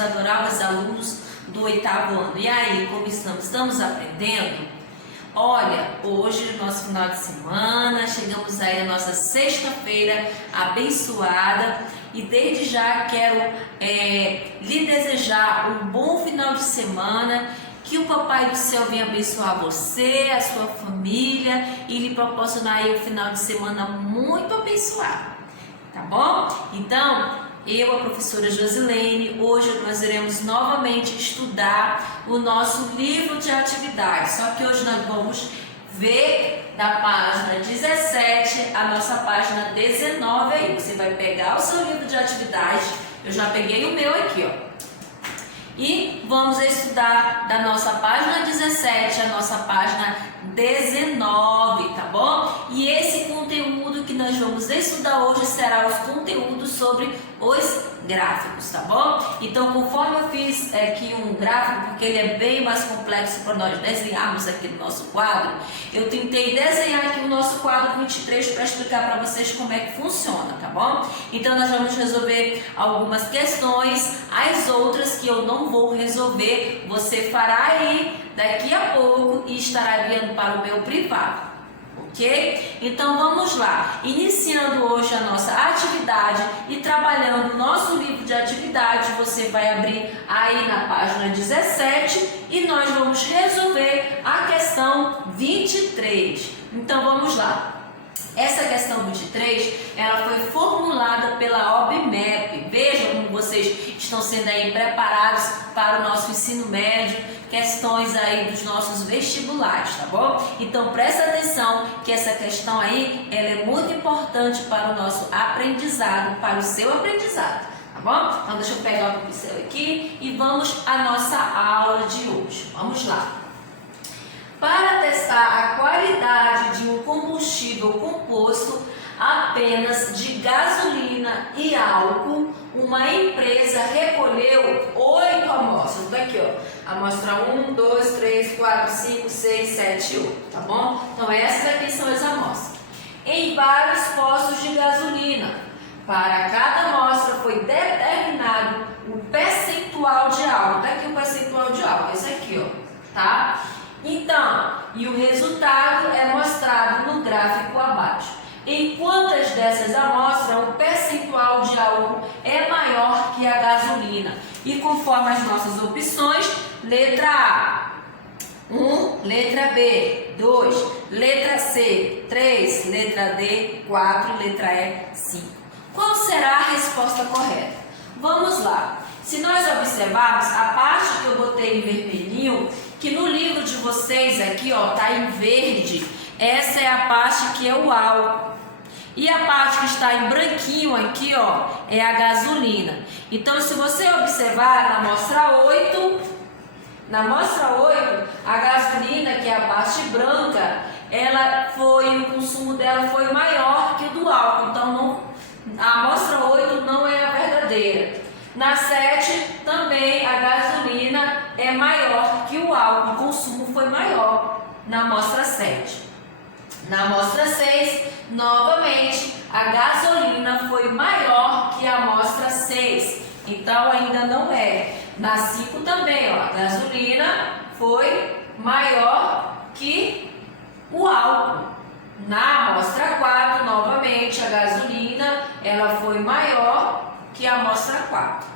adoráveis alunos do 8º ano. E aí, como estamos? Estamos aprendendo? Olha, hoje, nosso final de semana, chegamos aí na nossa sexta-feira abençoada e desde já quero lhe desejar um bom final de semana, que o Papai do Céu venha abençoar você, a sua família e lhe proporcionar aí um final de semana muito abençoado, tá bom? Então, eu, a professora Josilene, hoje nós iremos novamente estudar o nosso livro de atividades, só que hoje nós vamos ver da página 17 a nossa página 19 aí. Você vai pegar o seu livro de atividades, eu já peguei o meu aqui, ó. E vamos estudar da nossa página 17 a nossa página 19, tá bom? E esse conteúdo que nós vamos estudar hoje será os conteúdos sobre os gráficos, tá bom? Então, conforme eu fiz aqui um gráfico, porque ele é bem mais complexo para nós desenharmos aqui no nosso quadro, eu tentei desenhar aqui o nosso quadro 23 para explicar para vocês como é que funciona, tá bom? Então, nós vamos resolver algumas questões, as outras que eu não vou resolver, você fará aí daqui a pouco e estará enviando para o meu privado. Ok? Então vamos lá, iniciando hoje a nossa atividade e trabalhando o nosso livro de atividade, você vai abrir aí na página 17 e nós vamos resolver a questão 23. Então vamos lá. Essa questão 23, ela foi formulada pela OBMEP. Vejam como vocês estão sendo aí preparados para o nosso ensino médio, questões aí dos nossos vestibulares, tá bom? Então presta atenção que essa questão aí, ela é muito importante para o nosso aprendizado, para o seu aprendizado, tá bom? Então deixa eu pegar o pincel aqui e vamos à nossa aula de hoje. Vamos lá. Para testar a qualidade de um combustível composto apenas de gasolina e álcool, uma empresa recolheu 8 amostras. Daqui, ó. Amostra 1, 2, 3, 4, 5, 6, 7, 8. Tá bom? Então, essas aqui são as amostras. Em vários postos de gasolina. Para cada amostra foi determinado o percentual de álcool. Tá aqui o percentual de álcool. Esse aqui, ó. Tá? Então, e o resultado é mostrado no gráfico abaixo. Em quantas dessas amostras o percentual de álcool é maior que a gasolina? E conforme as nossas opções, letra A, 1, letra B, 2, letra C, 3, letra D, 4, letra E, 5. Qual será a resposta correta? Vamos lá. Se nós observarmos a parte que eu botei em vermelhinho, que no livro de vocês aqui, ó, tá em verde, essa é a parte que é o álcool. E a parte que está em branquinho aqui, ó, é a gasolina. Então, se você observar na amostra 8, a gasolina, que é a parte branca, o consumo dela foi maior que o do álcool. Então, a amostra 8 não é a verdadeira. Na 7, também a gasolina é maior que o álcool, o consumo foi maior na amostra 7. Na amostra 6, novamente, a gasolina foi maior que a amostra 6, então ainda não é. Na 5 também, ó, a gasolina foi maior que o álcool. Na amostra 4, novamente, a gasolina ela foi maior que a amostra 4,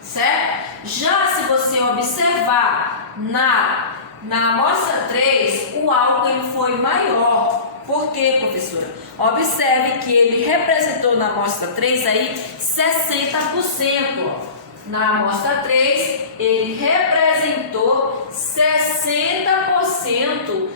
certo? Já se você observar na amostra 3, o álcool ele foi maior. Por quê, professora? Observe que ele representou na amostra 3 aí 60%. Na amostra 3, ele representou 60%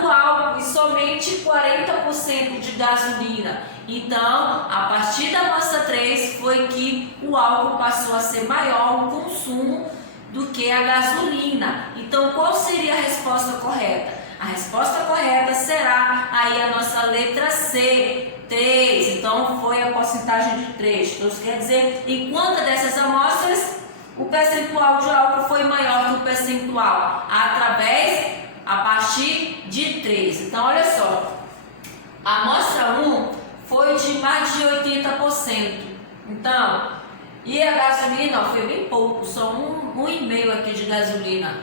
do álcool e somente 40% de gasolina. Então, a partir da amostra 3 foi que o álcool passou a ser maior o consumo do que a gasolina. Então, qual seria a resposta correta? A resposta correta será aí a nossa letra C, 3. Então, foi a porcentagem de 3. Então, isso quer dizer, em quantas dessas amostras o percentual de álcool foi maior que o percentual? A partir de 3. Então, olha só. A amostra 1 foi de mais de 80%. Então, E a gasolina, ó, foi bem pouco, só 1,5 aqui de gasolina,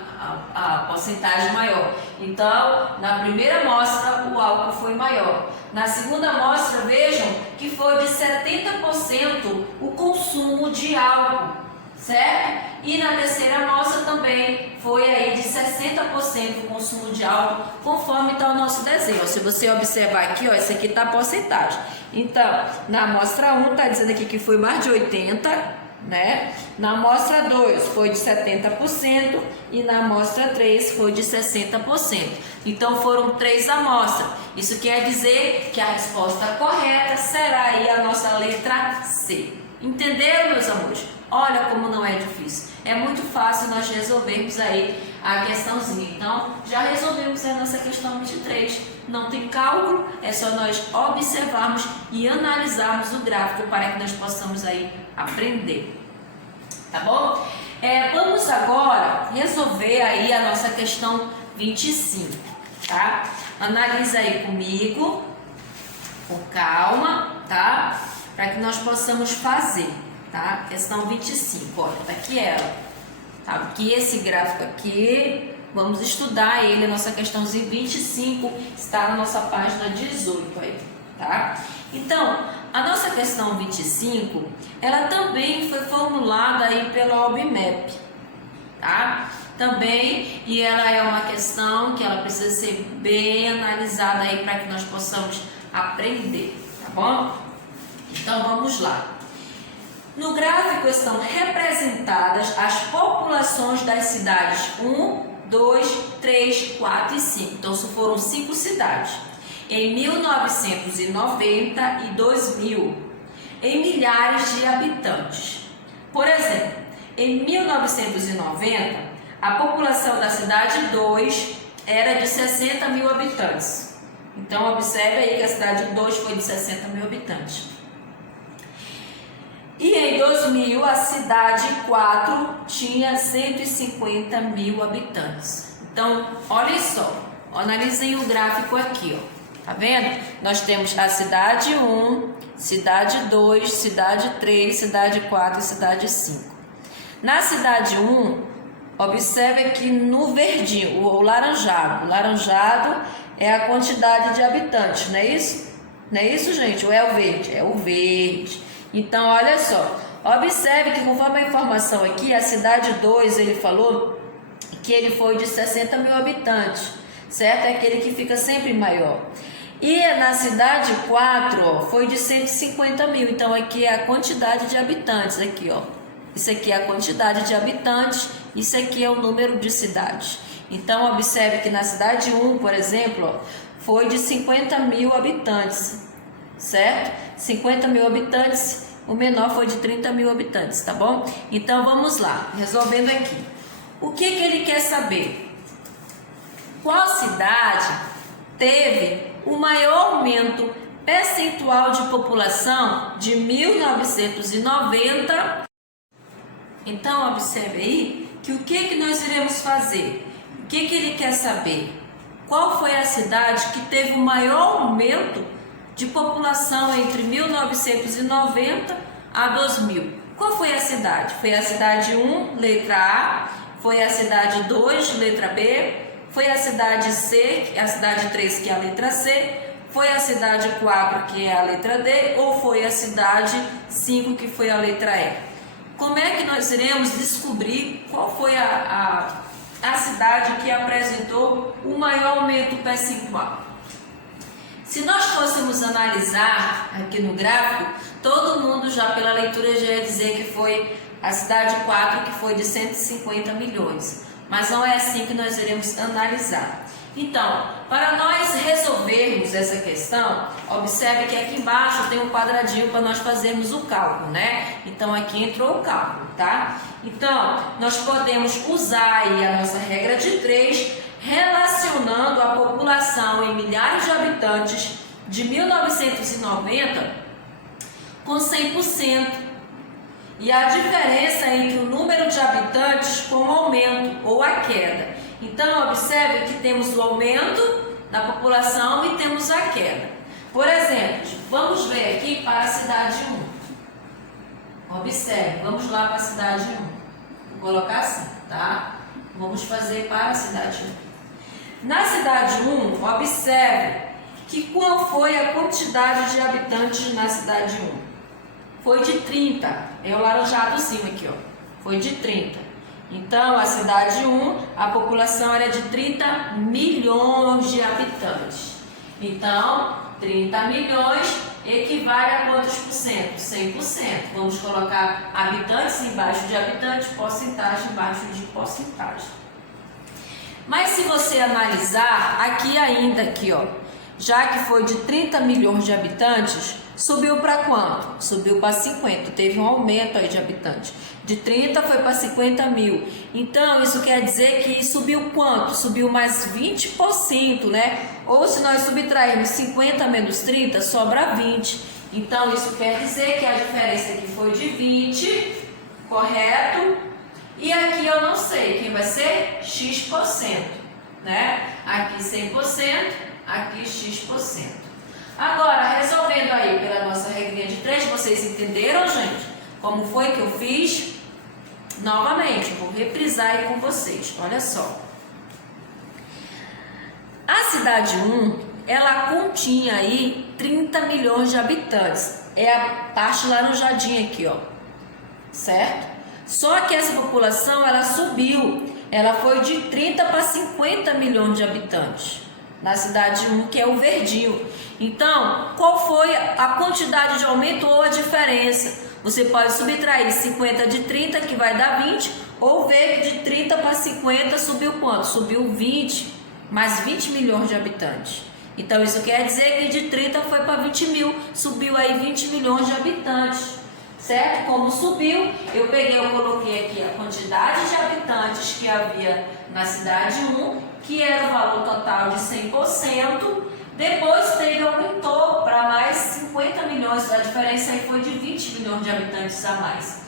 a porcentagem maior. Então, na primeira amostra, o álcool foi maior. Na segunda amostra, vejam que foi de 70% o consumo de álcool, certo? E na terceira amostra também foi aí de 60% o consumo de álcool, conforme está o nosso desenho. Se você observar aqui, ó, isso aqui está a porcentagem. Então, na amostra 1 está dizendo aqui que foi mais de 80%, né? Na amostra 2 foi de 70% e na amostra 3 foi de 60%. Então, foram 3 amostras. Isso quer dizer que a resposta correta será aí a nossa letra C. Entenderam, meus amores? Olha como não é difícil. É muito fácil nós resolvermos aí a questãozinha. Então, já resolvemos a nossa questão 23. Não tem cálculo, é só nós observarmos e analisarmos o gráfico para que nós possamos aí aprender. Tá bom? Vamos agora resolver aí a nossa questão 25, tá? Analisa aí comigo, com calma, tá? Para que nós possamos fazer, tá? Questão 25, olha, tá aqui ela. Tá? Aqui esse gráfico aqui, vamos estudar ele, a nossa questãozinha 25 está na nossa página 18 aí, tá? Então, a nossa questão 25, ela também foi formulada aí pela OBMEP, tá? Também, e ela é uma questão que ela precisa ser bem analisada aí para que nós possamos aprender, tá bom? Então, vamos lá. No gráfico estão representadas as populações das cidades 1, 2, 3, 4 e 5. Então, isso foram 5 cidades. Em 1990 e 2000, em milhares de habitantes. Por exemplo, em 1990, a população da cidade 2 era de 60 mil habitantes. Então, observe aí que a cidade 2 foi de 60 mil habitantes. E em 2000, a cidade 4 tinha 150 mil habitantes. Então, olhem só, analisem o gráfico aqui, ó. Tá vendo? Nós temos a cidade 1, cidade 2, cidade 3, cidade 4 e cidade 5. Na cidade 1, observe aqui no verdinho, o laranjado. O laranjado é a quantidade de habitantes, não é isso? Não é isso, gente? Ou é o verde? É o verde. Então, olha só, observe que conforme a informação aqui, a cidade 2, ele falou que ele foi de 60 mil habitantes, certo? É aquele que fica sempre maior. E na cidade 4, ó, foi de 150 mil, então aqui é a quantidade de habitantes, aqui, ó. Isso aqui é a quantidade de habitantes, isso aqui é o número de cidades. Então, observe que na cidade 1, por exemplo, ó, foi de 50 mil habitantes, certo? 50 mil habitantes, o menor foi de 30 mil habitantes, tá bom? Então, vamos lá, resolvendo aqui. O que ele quer saber? Qual cidade teve o maior aumento percentual de população de 1990? Então, observe aí que o que nós iremos fazer? O que ele quer saber? Qual foi a cidade que teve o maior aumento de população entre 1990 a 2000? Qual foi a cidade? Foi a cidade 1, letra A, foi a cidade 2, letra B, foi a cidade C, a cidade 3, que é a letra C, foi a cidade 4, que é a letra D, ou foi a cidade 5, que foi a letra E? Como é que nós iremos descobrir qual foi a cidade que apresentou o maior aumento percentual? Se nós fôssemos analisar aqui no gráfico, todo mundo já pela leitura já ia dizer que foi a cidade 4, que foi de 150 milhões. Mas não é assim que nós iremos analisar. Então, para nós resolvermos essa questão, observe que aqui embaixo tem um quadradinho para nós fazermos o cálculo, né? Então, aqui entrou o cálculo, tá? Então, nós podemos usar aí a nossa regra de 3, relacionando a população em milhares de habitantes de 1990 com 100%. E a diferença entre o número de habitantes com o aumento ou a queda. Então, observe que temos o aumento da população e temos a queda. Por exemplo, vamos ver aqui para a cidade 1. Observe, vamos lá para a cidade 1. Vou colocar assim, tá? Vamos fazer para a cidade 1. Na cidade 1, observe que qual foi a quantidade de habitantes na cidade 1? Foi de 30. É o laranjadozinho aqui, ó. Foi de 30. Então, a cidade 1, a população era de 30 milhões de habitantes. Então, 30 milhões equivale a quantos por cento? 100%. Vamos colocar habitantes embaixo de habitantes, porcentagem embaixo de porcentagem. Mas se você analisar, aqui ainda, aqui, ó, já que foi de 30 milhões de habitantes, subiu para quanto? Subiu para 50, teve um aumento aí de habitantes. De 30 foi para 50 mil. Então, isso quer dizer que subiu quanto? Subiu mais 20%, né? Ou se nós subtrairmos 50 menos 30, sobra 20. Então, isso quer dizer que a diferença aqui foi de 20, correto? E aqui eu não sei, quem vai ser? X%, né? Aqui 100%, aqui X%. Agora, resolvendo aí pela nossa regrinha de 3, vocês entenderam, gente? Como foi que eu fiz? Novamente, vou reprisar aí com vocês. Olha só. A cidade 1, ela continha aí 30 milhões de habitantes. É a parte laranjadinha aqui, ó. Certo? Só que essa população, ela subiu. Ela foi de 30 para 50 milhões de habitantes. Na cidade 1, que é o verdinho. Então, qual foi a quantidade de aumento ou a diferença? Você pode subtrair 50 de 30, que vai dar 20, ou ver que de 30 para 50 subiu quanto? Subiu 20, mais 20 milhões de habitantes. Então, isso quer dizer que de 30 foi para 20 mil, subiu aí 20 milhões de habitantes. Certo? Como subiu, eu coloquei aqui a quantidade de habitantes que havia na cidade 1, que era o valor total de 100%, depois aumentou para mais 50 milhões, a diferença aí foi de 20 milhões de habitantes a mais.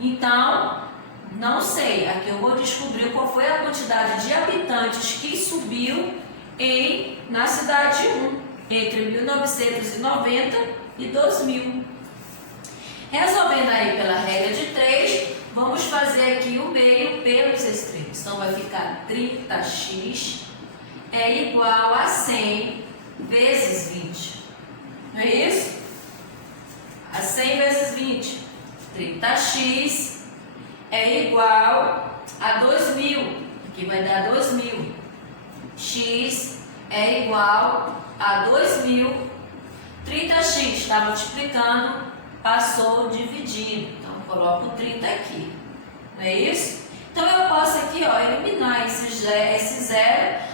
Então, não sei, aqui eu vou descobrir qual foi a quantidade de habitantes que subiu na cidade 1, entre 1990 e 2000. Resolvendo aí pela regra de 3, vamos fazer aqui o meio pelos extremos. Então, vai ficar 30x é igual a 100 vezes 20. Não é isso? A 100 vezes 20. 30x é igual a 2.000. Aqui vai dar 2.000. X é igual a 2.000. 30x está multiplicando, passou dividindo. Então, coloco 30 aqui. Não é isso? Então, eu posso aqui, ó, eliminar esse zero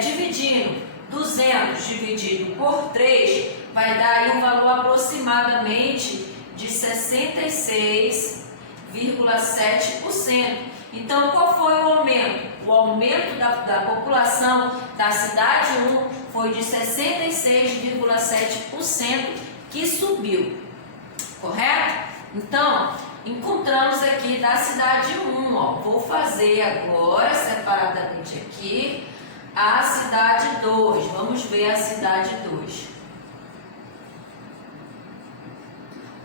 dividindo 200 dividido por 3, vai dar aí um valor aproximadamente de 66,7%. Então, qual foi o aumento? O aumento da população da cidade 1 foi de 66,7% que subiu. Correto? Então, encontramos aqui da cidade 1, ó. Vou fazer agora, separadamente aqui, a cidade 2. Vamos ver a cidade 2.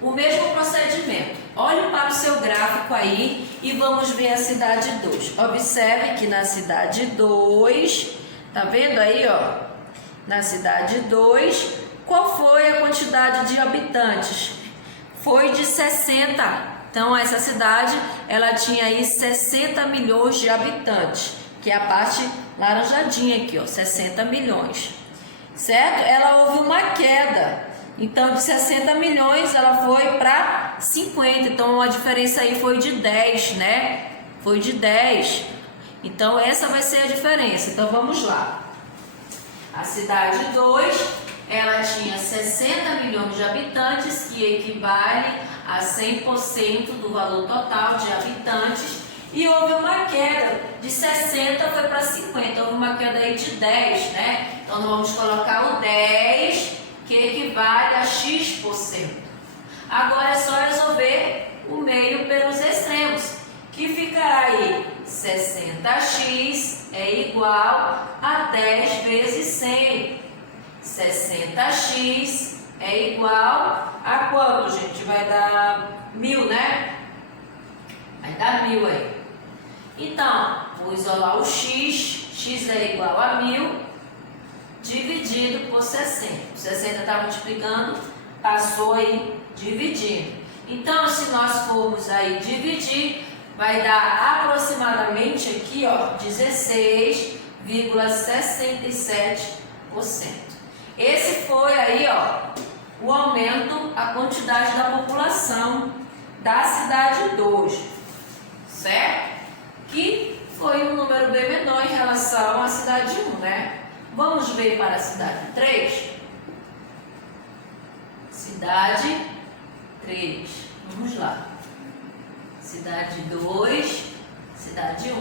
O mesmo procedimento. Olhe para o seu gráfico aí e vamos ver a cidade 2. Observe que na cidade 2, tá vendo aí, ó? Na cidade 2, qual foi a quantidade de habitantes? Foi de 60. Então, essa cidade, ela tinha aí 60 milhões de habitantes, que é a parte laranjadinha aqui, ó, 60 milhões. Certo? Ela houve uma queda. Então, de 60 milhões, ela foi para 50. Então, a diferença aí foi de 10, né? Foi de 10. Então, essa vai ser a diferença. Então, vamos lá. A cidade 2, ela tinha 60 milhões de habitantes, que equivale a 100% do valor total de habitantes. E houve uma queda de 60 foi para 50. Houve uma queda aí de 10, né? Então, nós vamos colocar o 10, que equivale a X%. Agora é só resolver o meio pelos extremos, que ficará aí 60x é igual a 10 vezes 100. 60x é igual a quanto, gente? Vai dar 1000, né? Vai dar 1000 aí. Então, vou isolar o x. X é igual a 1000 dividido por 60. O 60 está multiplicando, passou aí dividindo. Então, se nós formos aí dividir, vai dar aproximadamente aqui, ó, 16,67%. Esse foi aí, ó, o aumento, a quantidade da população da cidade 2, certo? Que foi um número bem menor em relação à cidade 1, né? Vamos ver para a cidade 3. Cidade 3. Vamos lá. Cidade 2, cidade 1,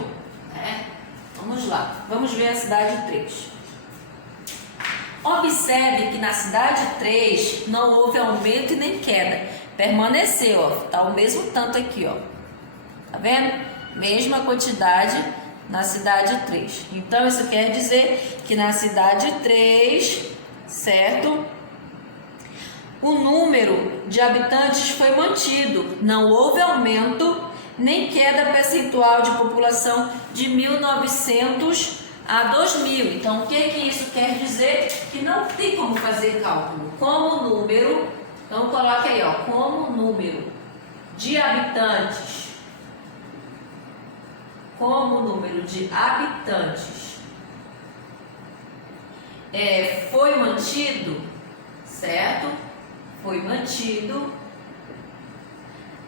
né? Vamos lá. Vamos ver a cidade 3. Observe que na cidade 3 não houve aumento e nem queda. Permaneceu, ó. Tá o mesmo tanto aqui, ó. Tá vendo? Mesma quantidade na cidade 3. Então, isso quer dizer que na cidade 3, certo? O número de habitantes foi mantido. Não houve aumento nem queda percentual de população de 1900 a 2000. Então, o que isso quer dizer? Que não tem como fazer cálculo. Como número, então coloque aí, ó, como número de habitantes. Como número de habitantes foi mantido, certo? Foi mantido.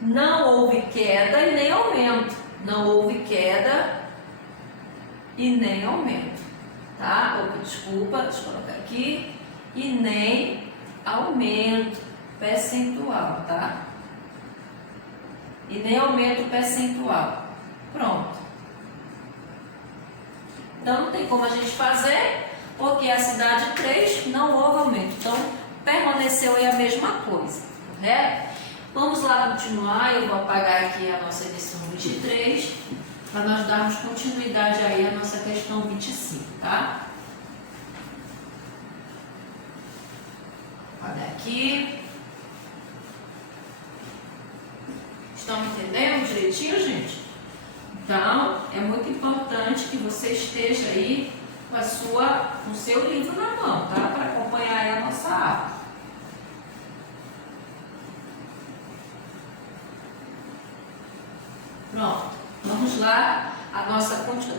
Não houve queda e nem aumento. Não houve queda e nem aumento, tá? Opa, desculpa, deixa eu colocar aqui. E nem aumento percentual, tá? E nem aumento percentual. Pronto. Então, não tem como a gente fazer, porque a cidade 3 não houve aumento. Então, permaneceu aí a mesma coisa, correto? Vamos lá continuar. Eu vou apagar aqui a nossa questão 23, para nós darmos continuidade aí à nossa questão 25, tá? Olha aqui. Estão me entendendo direitinho, gente? Então, é muito importante que você esteja aí com o seu livro na mão, tá? Para acompanhar aí a nossa aula. Pronto. Vamos lá,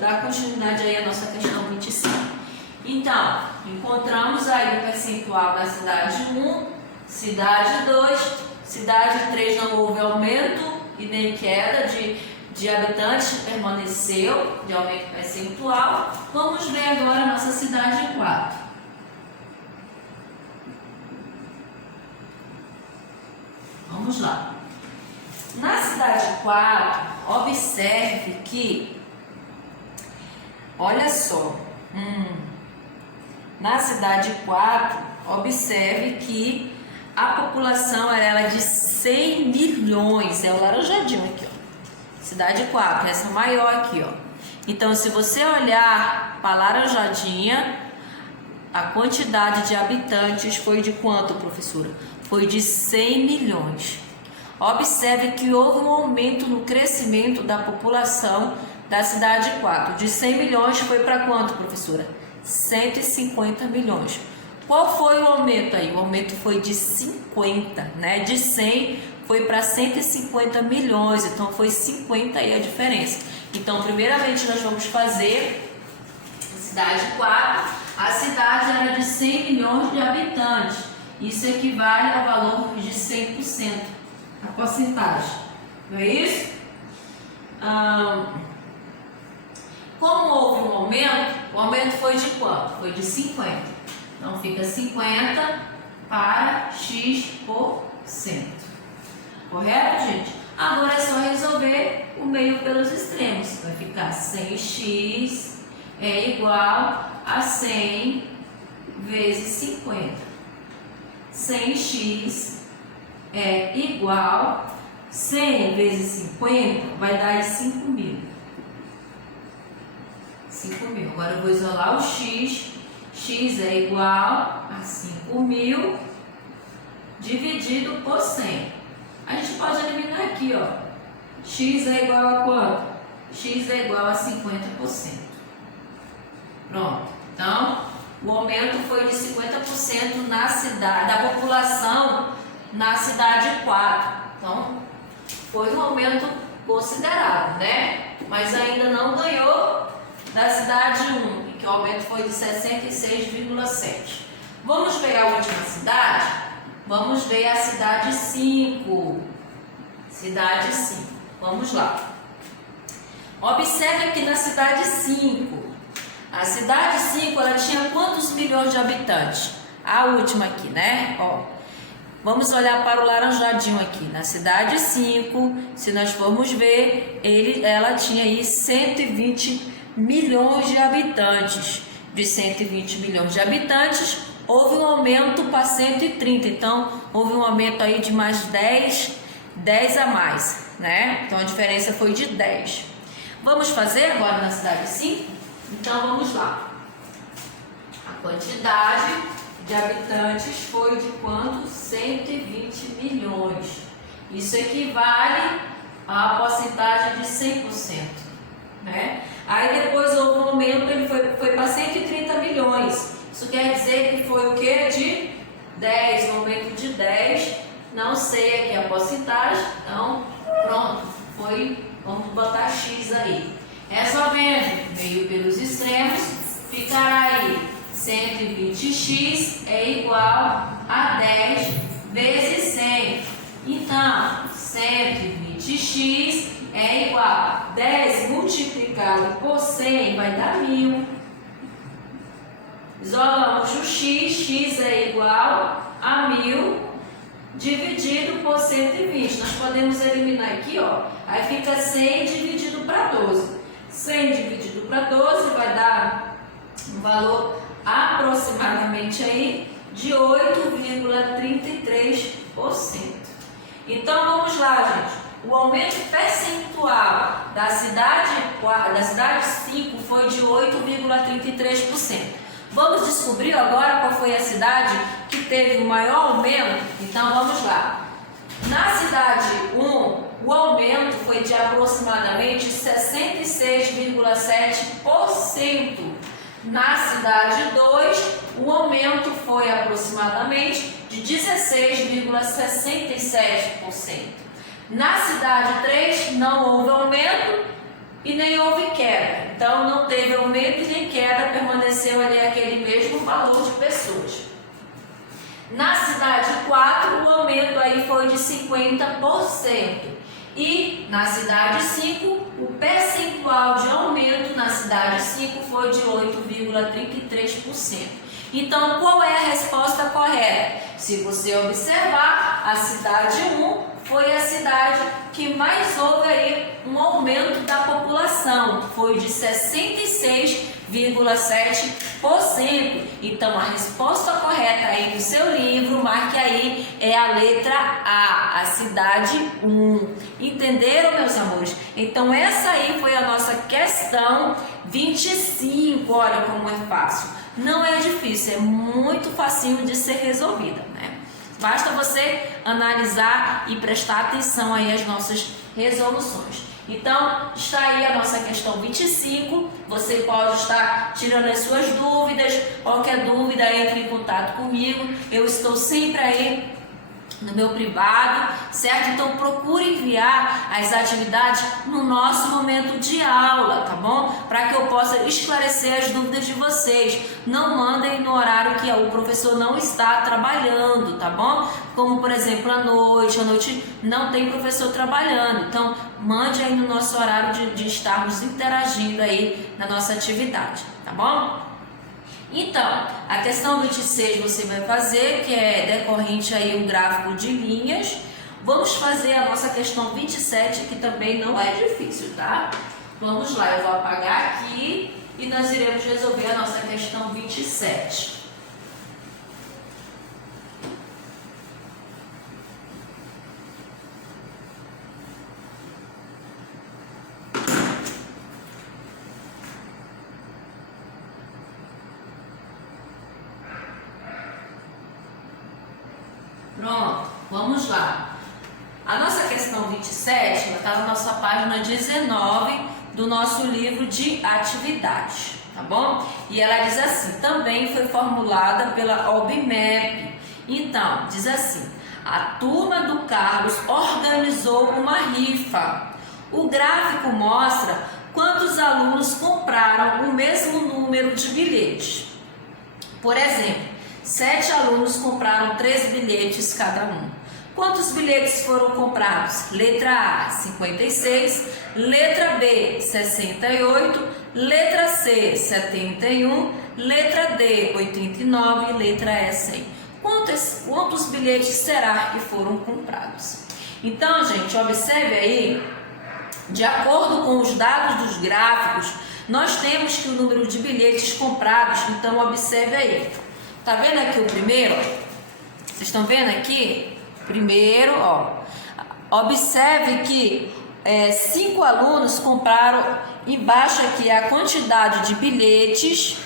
dar continuidade aí à nossa questão 25. Então, encontramos aí o percentual da cidade 1, cidade 2, cidade 3 não houve aumento e nem queda de habitantes, permaneceu de aumento percentual. Vamos ver agora a nossa cidade 4. Vamos lá. Na cidade 4, observe que, olha só, na cidade 4, observe que a população era de 100 milhões, é o laranjadinho aqui, ó. Cidade 4, essa maior aqui, ó. Então, se você olhar para a laranjadinha, a quantidade de habitantes foi de quanto, professora? Foi de 100 milhões. Observe que houve um aumento no crescimento da população da cidade 4. De 100 milhões foi para quanto, professora? 150 milhões. Qual foi o aumento aí? O aumento foi de 50, né? De 100 foi para 150 milhões, então foi 50 aí a diferença. Então, primeiramente, nós vamos fazer a cidade 4. A cidade era de 100 milhões de habitantes. Isso equivale ao valor de 100%, a porcentagem. Não é isso? Como houve um aumento, o aumento foi de quanto? Foi de 50. Então, fica 50 para X%. Correto, gente? Agora é só resolver o meio pelos extremos. Vai ficar 100x é igual a 100 vezes 50. 100x é igual a 100 vezes 50, vai dar 5.000. 5.000. Agora eu vou isolar o x. X é igual a 5.000 dividido por 100. A gente pode eliminar aqui, ó. X é igual a quanto? X é igual a 50%. Pronto. Então, o aumento foi de 50% na cidade, da população na cidade 4. Então, foi um aumento considerável, né? Mas ainda não ganhou da cidade 1, que o aumento foi de 66,7. Vamos ver a última cidade? Vamos ver a cidade 5. Cidade 5. Vamos lá. Observe aqui na cidade 5. A cidade 5, ela tinha quantos milhões de habitantes? A última aqui, né? Ó, vamos olhar para o laranjadinho aqui. Na cidade 5, se nós formos ver, ela tinha aí 120 milhões de habitantes. De 120 milhões de habitantes, houve um aumento para 130. Então, houve um aumento aí de mais 10 a mais, né? Então, a diferença foi de 10. Vamos fazer agora na cidade 5? Então, vamos lá. A quantidade de habitantes foi de quanto? 120 milhões. Isso equivale à porcentagem de 100%, né? Aí depois houve um aumento, ele foi para 130 milhões. Isso quer dizer que foi o quê? De 10, um aumento de 10. Não sei aqui a porcentagem, então pronto, foi, vamos botar X aí. Resolvendo, veio pelos extremos, ficará aí 120x é igual a 10 vezes 100. Então, 120x é igual a 10 multiplicado por 100 vai dar 1000. Isolamos o x é igual a 1000 dividido por 120. Nós podemos eliminar aqui, ó. Aí fica 100 dividido para 12. 100 dividido para 12 vai dar um valor aproximadamente aí de 8,33%. Então vamos lá, gente. O aumento percentual da cidade 5 foi de 8,33%. Vamos descobrir agora qual foi a cidade que teve o maior aumento? Então vamos lá. Na cidade 1, o aumento foi de aproximadamente 66,7%. Na cidade 2, o aumento foi aproximadamente de 16,67%. Na cidade 3, não houve aumento e nem houve queda. Então, não teve aumento e nem queda, permaneceu ali aquele mesmo valor de pessoas. Na cidade 4, o aumento aí foi de 50%. E na cidade 5, o percentual de aumento na cidade 5 foi de 8,33%. Então, qual é a resposta correta? Se você observar, a cidade 1 foi a cidade que mais houve aí um aumento da população, foi de 66,7%. Então, a resposta correta aí no seu livro, marque aí, é a letra A, a cidade 1. Entenderam, meus amores? Então, essa aí foi a nossa questão 25. Olha como é fácil. Não é difícil, é muito facinho de ser resolvida, né? Basta você analisar e prestar atenção aí às nossas resoluções. Então, está aí a nossa questão 25. Você pode estar tirando as suas dúvidas. Qualquer dúvida, entre em contato comigo. Eu estou sempre aí no meu privado, certo? Então procure enviar as atividades no nosso momento de aula, tá bom? Para que eu possa esclarecer as dúvidas de vocês. Não mandem no horário que o professor não está trabalhando, tá bom? Como por exemplo à noite não tem professor trabalhando. Então mande aí no nosso horário de estarmos interagindo aí na nossa atividade, tá bom? Então, a questão 26 você vai fazer, que é decorrente aí um gráfico de linhas. Vamos fazer a nossa questão 27, que também não é difícil, tá? Vamos lá, eu vou apagar aqui e nós iremos resolver a nossa questão 27. Pronto, vamos lá. A nossa questão 27 está na nossa página 19 do nosso livro de atividades, tá bom? E ela diz assim, também foi formulada pela OBMEP. Então, diz assim, a turma do Carlos organizou uma rifa. O gráfico mostra quantos alunos compraram o mesmo número de bilhetes. Por exemplo, 7 alunos compraram 3 bilhetes cada um. Quantos bilhetes foram comprados? Letra A, 56, letra B, 68, letra C, 71, letra D, 89 e letra E, 100. Quantos bilhetes será que foram comprados? Então, gente, observe aí, de acordo com os dados dos gráficos, nós temos que o número de bilhetes comprados, então observe aí. Tá vendo aqui o primeiro? Vocês estão vendo aqui? Primeiro, observe que 5 alunos compraram, embaixo aqui é a quantidade de bilhetes,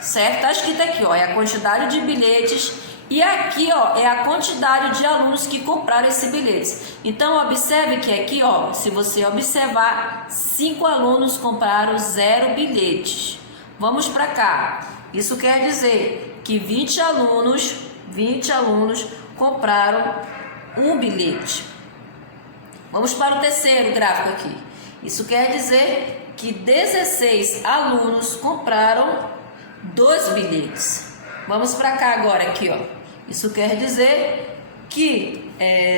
certo? Tá escrito aqui, é a quantidade de bilhetes, e aqui, é a quantidade de alunos que compraram esse bilhete. Então, observe que aqui, se você observar, 5 alunos compraram 0 bilhetes. Vamos para cá. Isso quer dizer que 20 alunos compraram um bilhete. Vamos para o terceiro gráfico aqui. Isso quer dizer que 16 alunos compraram 2 bilhetes. Vamos para cá agora aqui, Isso quer dizer que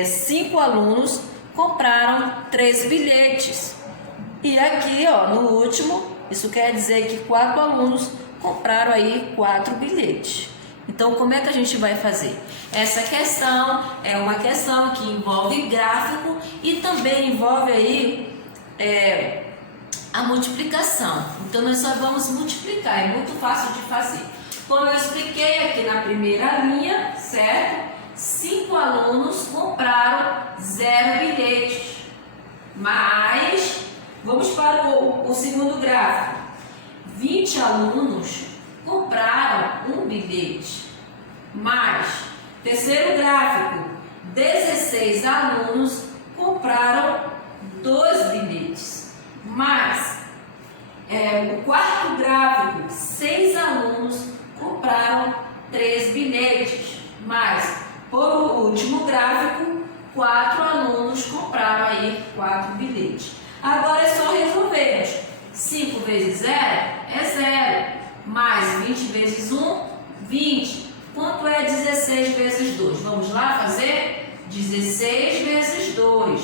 5 alunos compraram 3 bilhetes. E aqui, no último, isso quer dizer que 4 alunos compraram aí 4 bilhetes. Então, como é que a gente vai fazer? Essa questão é uma questão que envolve gráfico e também envolve aí a multiplicação. Então, nós só vamos multiplicar, é muito fácil de fazer. Como eu expliquei aqui na primeira linha, certo? 5 alunos compraram 0 bilhetes. Mas, vamos para o segundo gráfico. 20 alunos compraram um bilhete. Mas, terceiro gráfico, 16 alunos compraram 2 bilhetes. Mas, o quarto gráfico, 6 alunos compraram 3 bilhetes. Mas, por último gráfico, 4 alunos compraram aí 4 bilhetes. Agora é só resolver. 5 vezes 0 é 0. Mais 20 vezes 1, 20. Quanto é 16 vezes 2? Vamos lá fazer? 16 vezes 2.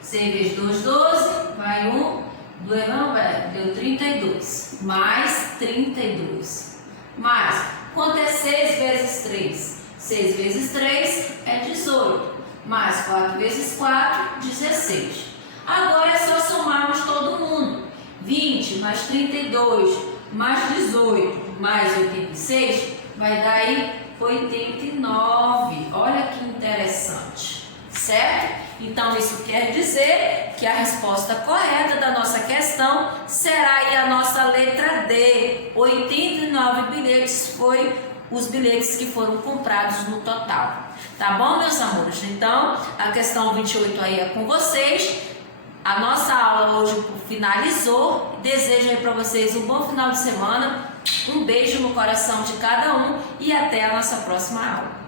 6 vezes 2, 12. Vai 1. 2 não, deu 32. Mais 32. Mais, quanto é 6 vezes 3? 6 vezes 3 é 18. Mais 4 vezes 4, 16. Agora é só somarmos todo mundo. 20 mais 32 mais 18 mais 86 vai dar aí 89. Olha que interessante, certo? Então, isso quer dizer que a resposta correta da nossa questão será aí a nossa letra D. 89 bilhetes foi os bilhetes que foram comprados no total. Tá bom, meus amores? Então, a questão 28 aí é com vocês. A nossa aula hoje finalizou. Desejo aí para vocês um bom final de semana. Um beijo no coração de cada um e até a nossa próxima aula.